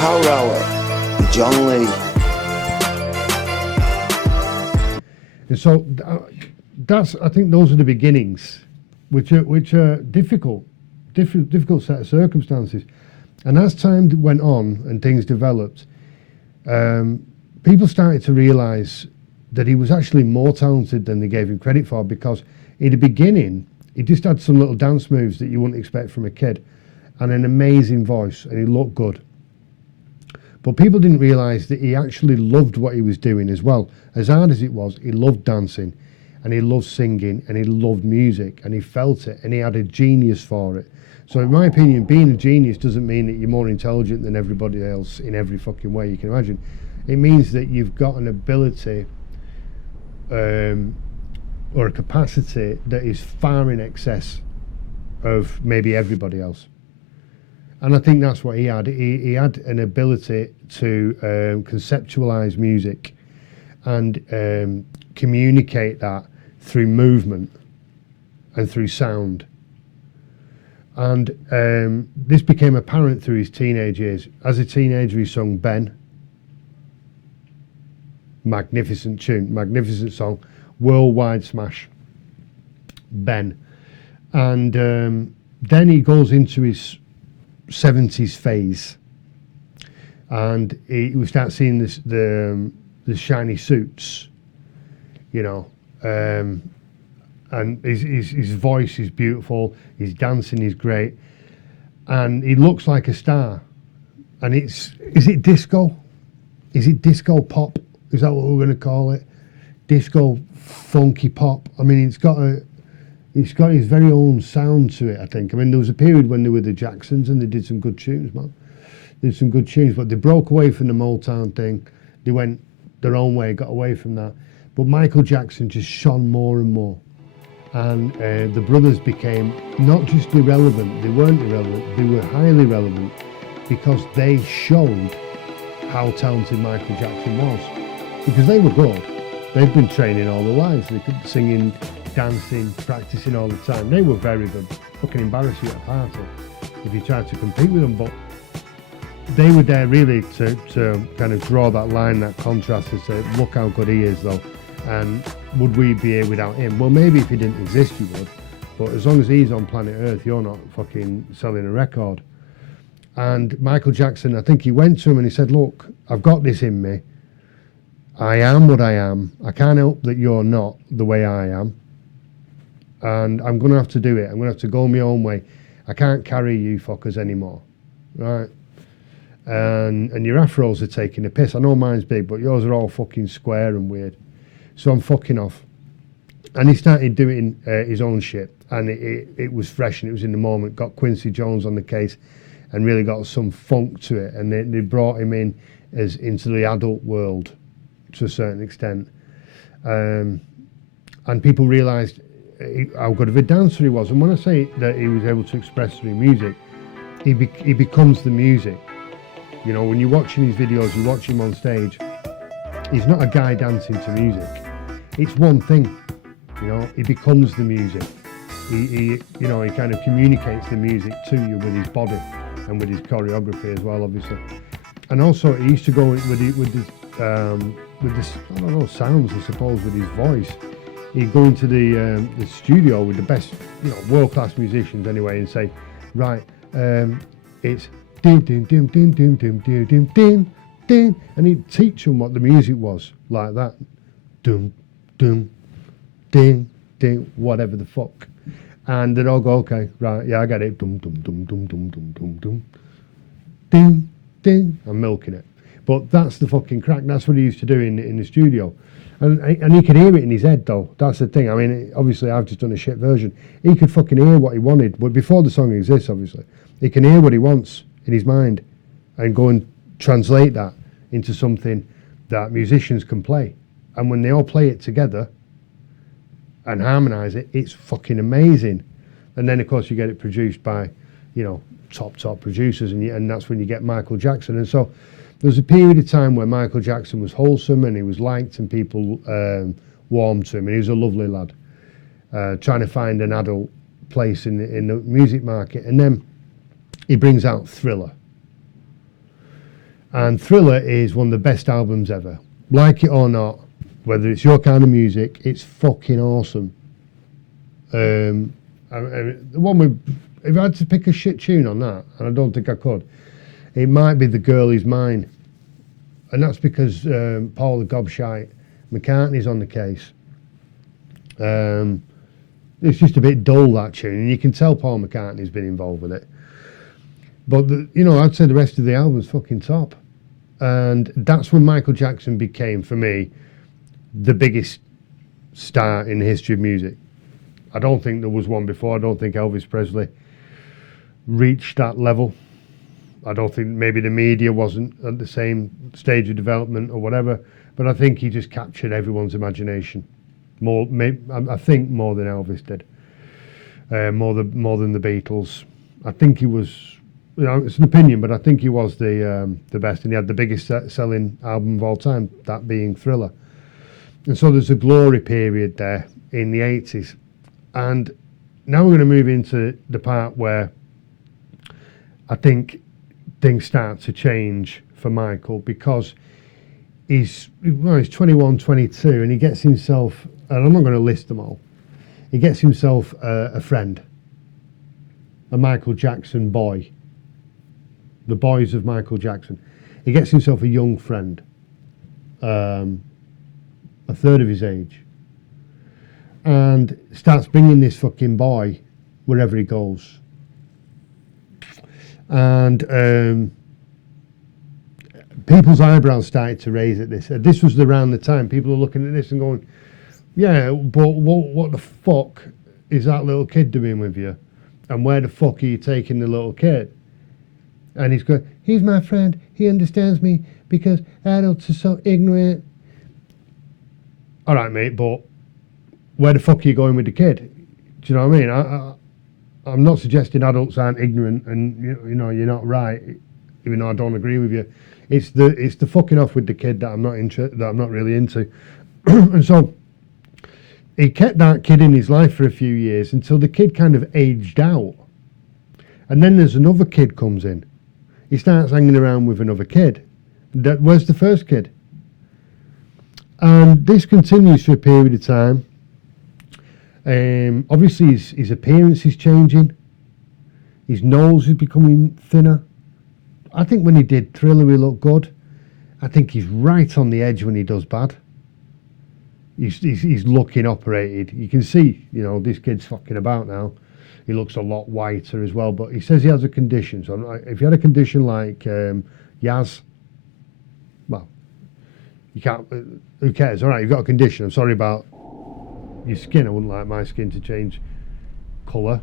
Power Hour with John Lee. And so I think those are the beginnings, which are difficult set of circumstances. And as time went on and things developed, people started to realise that he was actually more talented than they gave him credit for, because in the beginning, he just had some little dance moves that you wouldn't expect from a kid, and an amazing voice, and he looked good. But people didn't realise that he actually loved what he was doing as well. As hard as it was, he loved dancing, and he loved singing, and he loved music, and he felt it, and he had a genius for it. So in my opinion, being a genius doesn't mean that you're more intelligent than everybody else in every fucking way you can imagine. It means that you've got an ability or a capacity that is far in excess of maybe everybody else. And I think that's what he had. He had an ability to conceptualize music and communicate that through movement and through sound. And this became apparent through his teenage years. As a teenager, he sung Ben. Magnificent tune, magnificent song, worldwide smash. Ben. And then he goes into his 70s phase, and we start seeing the shiny suits, you know, and his voice is beautiful, his dancing is great, and he looks like a star. And is it disco? Is it disco pop? Is that what we're going to call it? Disco funky pop. I mean, it's got his very own sound to it, I think. I mean, there was a period when they were the Jacksons and they did some good tunes, man. They did some good tunes, but they broke away from the Motown thing. They went their own way, got away from that. But Michael Jackson just shone more and more. And the brothers became not just irrelevant, they weren't irrelevant, they were highly relevant, because they showed how talented Michael Jackson was. Because they were good. They'd been training all their lives. They could singing, dancing, practicing all the time. They were very good. Fucking embarrass you at a party if you tried to compete with them. But they were there really to kind of draw that line, that contrast, and say, look how good he is though. And would we be here without him? Well, maybe if he didn't exist you would. But as long as he's on planet Earth, you're not fucking selling a record. And Michael Jackson, I think he went to him and he said, look, I've got this in me. I am what I am. I can't help that you're not the way I am. And I'm going to have to do it. I'm going to have to go my own way. I can't carry you fuckers anymore. Right? And your afros are taking a piss. I know mine's big, but yours are all fucking square and weird. So I'm fucking off. And he started doing his own shit. And it was fresh and it was in the moment. Got Quincy Jones on the case and really got some funk to it. And they brought him in into the adult world to a certain extent. And people realised how good of a dancer he was. And when I say that he was able to express through music, he becomes the music. You know, when you're watching his videos, you watch him on stage, he's not a guy dancing to music. It's one thing, you know, he becomes the music. He kind of communicates the music to you with his body and with his choreography as well, obviously. And also, he used to go with this, I don't know, sounds, I suppose, with his voice. He'd go into the studio with the best, you know, world-class musicians anyway, and say, right, it's din din din din din din din din din din, and he'd teach them what the music was, like that, dum dum ding ding, whatever the fuck, and they'd all go, okay, right, yeah, I get it, dum dum dum dum dum dum dum dum, ding ding, I'm milking it. But that's the fucking crack. That's what he used to do in the studio. And he could hear it in his head, though. That's the thing. I mean, obviously, I've just done a shit version. He could fucking hear what he wanted. But before the song exists, obviously, he can hear what he wants in his mind and go and translate that into something that musicians can play. And when they all play it together and harmonise it, it's fucking amazing. And then, of course, you get it produced by, you know, top producers, and that's when you get Michael Jackson. And so there was a period of time where Michael Jackson was wholesome and he was liked and people warmed to him, and he was a lovely lad, trying to find an adult place in the music market. And then he brings out Thriller. And Thriller is one of the best albums ever. Like it or not, whether it's your kind of music, it's fucking awesome. The one with, if I had to pick a shit tune on that, and I don't think I could, it might be The Girl Is Mine. And that's because Paul the Gobshite McCartney's on the case. It's just a bit dull, that tune, and you can tell Paul McCartney's been involved with it. But, I'd say the rest of the album's fucking top. And that's when Michael Jackson became, for me, the biggest star in the history of music. I don't think there was one before. I don't think Elvis Presley reached that level. I don't think maybe the media wasn't at the same stage of development or whatever, but I think he just captured everyone's imagination. I think more than Elvis did. More than the Beatles. I think he was, it's an opinion, but I think he was the best, and he had the biggest selling album of all time, that being Thriller. And so there's a glory period there in the 80s. And now we're going to move into the part where I think things start to change for Michael, because he's 21, 22, and he gets himself, and I'm not going to list them all, he gets himself a friend, a Michael Jackson boy, the boys of Michael Jackson. He gets himself a young friend, a third of his age, and starts bringing this fucking boy wherever he goes. And people's eyebrows started to raise at this. This was around the time people are looking at this and going, yeah, but what the fuck is that little kid doing with you? And where the fuck are you taking the little kid? And he's going, he's my friend, he understands me, because adults are so ignorant. All right, mate, but where the fuck are you going with the kid? Do you know what I mean? I'm not suggesting adults aren't ignorant, and you're not right, even though I don't agree with you. It's the fucking off with the kid that I'm not really into. And so he kept that kid in his life for a few years until the kid kind of aged out. And then there's another kid comes in. He starts hanging around with another kid. Where's the first kid? And this continues for a period of time. Obviously his appearance is changing. His nose is becoming thinner. I think when he did Thriller he looked good. I think he's right on the edge when he does bad. He's looking operated. You can see, this kid's fucking about now. He looks a lot whiter as well, but he says he has a condition. So if you had a condition like Yaz, well, you can't, who cares? All right, you've got a condition. I'm sorry about your skin. I wouldn't like my skin to change colour.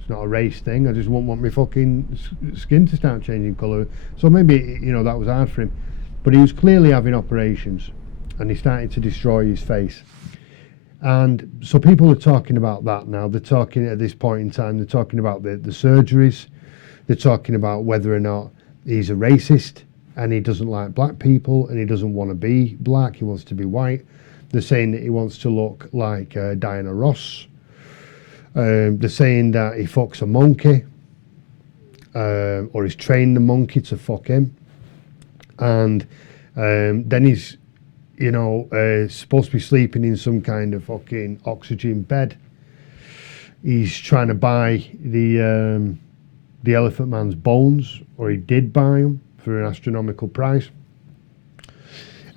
It's not a race thing. I just wouldn't want my fucking skin to start changing colour. So maybe, that was hard for him. But he was clearly having operations, and he started to destroy his face. And so people are talking about that now. They're talking at this point in time, they're talking about the surgeries. They're talking about whether or not he's a racist and he doesn't like black people and he doesn't want to be black, he wants to be white. They're saying that he wants to look like Diana Ross. They're saying that he fucks a monkey, or he's trained the monkey to fuck him. And then he's, supposed to be sleeping in some kind of fucking oxygen bed. He's trying to buy the Elephant Man's bones, or he did buy them for an astronomical price.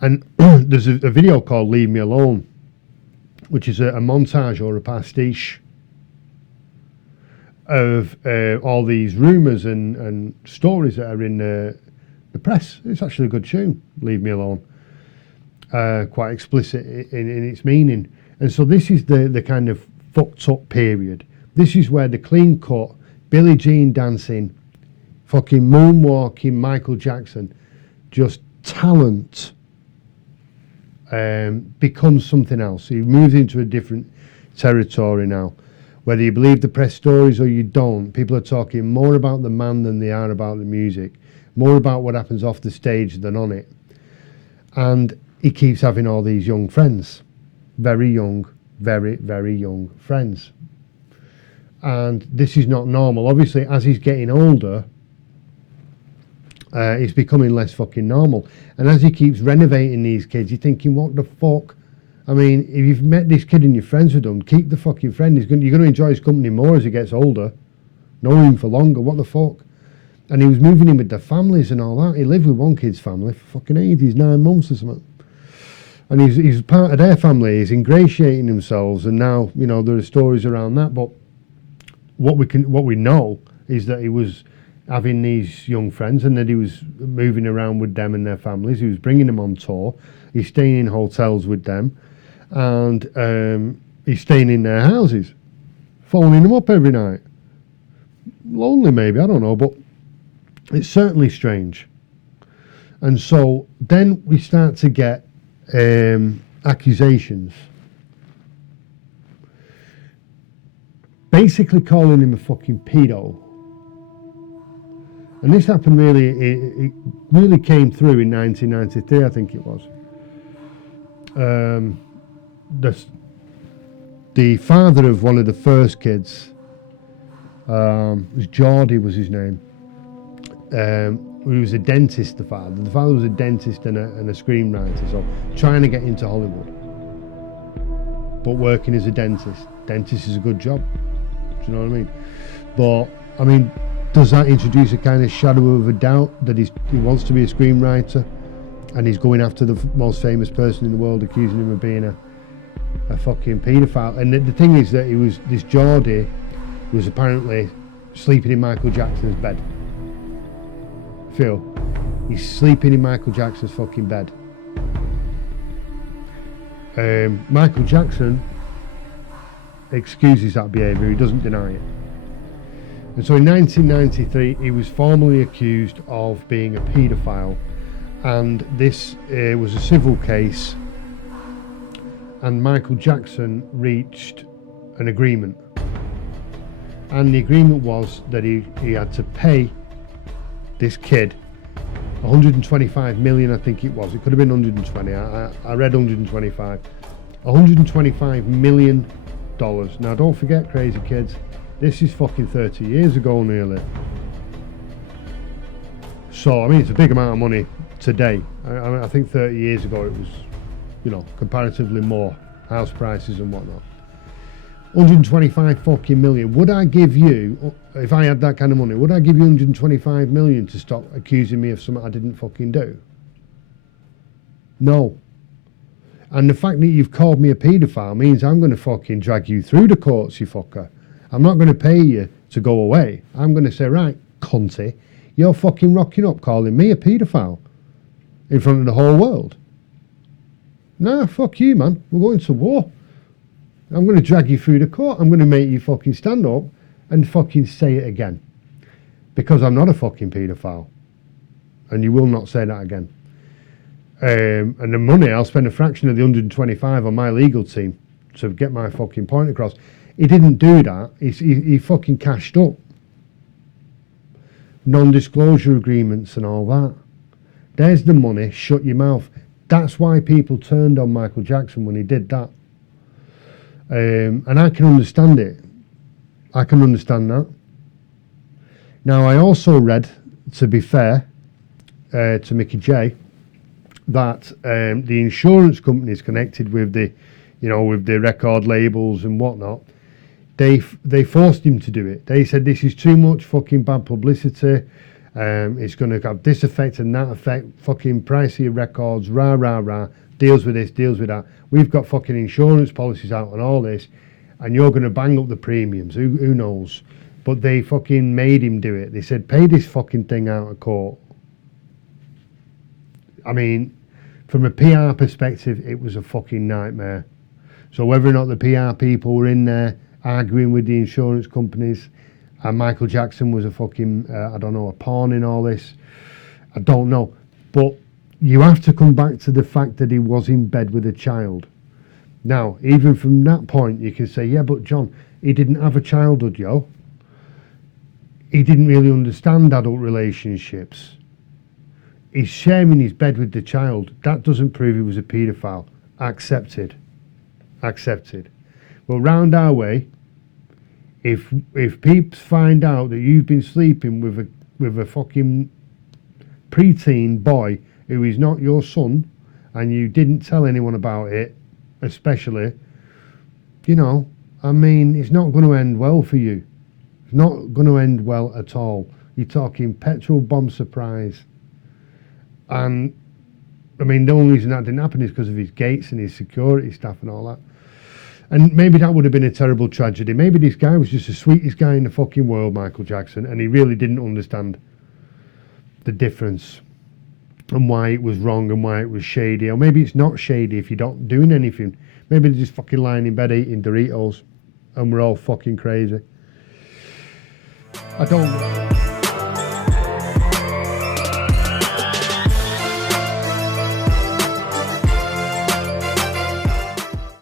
And there's a video called Leave Me Alone, which is a montage or a pastiche of all these rumours and stories that are in the press. It's actually a good tune, Leave Me Alone. Quite explicit in its meaning. And so this is the kind of fucked up period. This is where the clean cut, Billie Jean dancing, fucking moonwalking Michael Jackson, just talent, becomes something else. He moves into a different territory now. Whether you believe the press stories or you don't, people are talking more about the man than they are about the music, more about what happens off the stage than on it. And he keeps having all these young friends, very young, very, very young friends. And this is not normal. Obviously, as he's getting older, It's becoming less fucking normal. And as he keeps renovating these kids, you're thinking, what the fuck? I mean, if you've met this kid and you're friends with him, keep the fucking friend. You're going to enjoy his company more as he gets older. Know him for longer. What the fuck? And he was moving in with their families and all that. He lived with one kid's family for fucking ages, 9 months or something. And he's part of their family. He's ingratiating themselves. And now, you know, there are stories around that. But what we know is that he was having these young friends and that he was moving around with them and their families. He was bringing them on tour. He's staying in hotels with them. And he's staying in their houses, phoning them up every night. Lonely maybe, I don't know, but it's certainly strange. And so then we start to get accusations, basically calling him a fucking pedo. And this happened it really came through in 1993, I think it was. The father of one of the first kids, was Geordie was his name. He was a dentist, the father. The father was a dentist and a screenwriter, so trying to get into Hollywood. But working as a dentist. Dentist is a good job. Do you know what I mean? But, I mean, does that introduce a kind of shadow of a doubt that he wants to be a screenwriter and he's going after the most famous person in the world, accusing him of being a fucking paedophile? And the thing is that this Geordie was apparently sleeping in Michael Jackson's bed. Phil, he's sleeping in Michael Jackson's fucking bed. Michael Jackson excuses that behaviour, he doesn't deny it. And so in 1993 he was formally accused of being a paedophile, and this was a civil case, and Michael Jackson reached an agreement. And the agreement was that he had to pay this kid 125 million, I think it was. It could have been 120. I read 125. 125 million dollars. Now don't forget, crazy kids, this is fucking 30 years ago nearly. So I mean, it's a big amount of money today. I think 30 years ago it was, you know, comparatively more, house prices and whatnot. 125 fucking million. Would I give you, if I had that kind of money, would I give you 125 million to stop accusing me of something I didn't fucking do? No. And the fact that you've called me a paedophile means I'm going to fucking drag you through the courts, you fucker. I'm not going to pay you to go away. I'm going to say, right, cunty, you're fucking rocking up calling me a paedophile in front of the whole world. Nah, fuck you, man. We're going to war. I'm going to drag you through the court. I'm going to make you fucking stand up and fucking say it again. Because I'm not a fucking paedophile. And you will not say that again. And the money, I'll spend a fraction of the 125 on my legal team to get my fucking point across. He didn't do that. He fucking cashed up. Non-disclosure agreements and all that. There's the money, shut your mouth. That's why people turned on Michael Jackson when he did that. And I can understand it. I can understand that. Now, I also read, to be fair to Mickey J, that the insurance companies connected with the, you know, with the record labels and whatnot, they forced him to do it. They said this is too much fucking bad publicity. It's going to have this effect and that effect. Fucking price of your records, rah rah rah. Deals with this, deals with that. We've got fucking insurance policies out on all this, and you're going to bang up the premiums. Who knows? But they fucking made him do it. They said, pay this fucking thing out of court. I mean, from a PR perspective, it was a fucking nightmare. So whether or not the PR people were in there arguing with the insurance companies, and Michael Jackson was a fucking, I don't know, a pawn in all this, I don't know. But you have to come back to the fact that he was in bed with a child. Now, even from that point, you can say, yeah, but John, he didn't have a childhood, yo. He didn't really understand adult relationships. He's sharing his bed with the child. That doesn't prove he was a paedophile. Accepted. Accepted. Well, round our way, if peeps find out that you've been sleeping with a fucking preteen boy who is not your son, and you didn't tell anyone about it, especially, you know, I mean, it's not going to end well for you. It's not going to end well at all. You're talking petrol bomb surprise. And, I mean, the only reason that didn't happen is because of his gates and his security staff and all that. And maybe that would have been a terrible tragedy. Maybe this guy was just the sweetest guy in the fucking world, Michael Jackson, and he really didn't understand the difference and why it was wrong and why it was shady. Or maybe it's not shady if you're not doing anything. Maybe they're just fucking lying in bed eating Doritos and we're all fucking crazy. I don't know.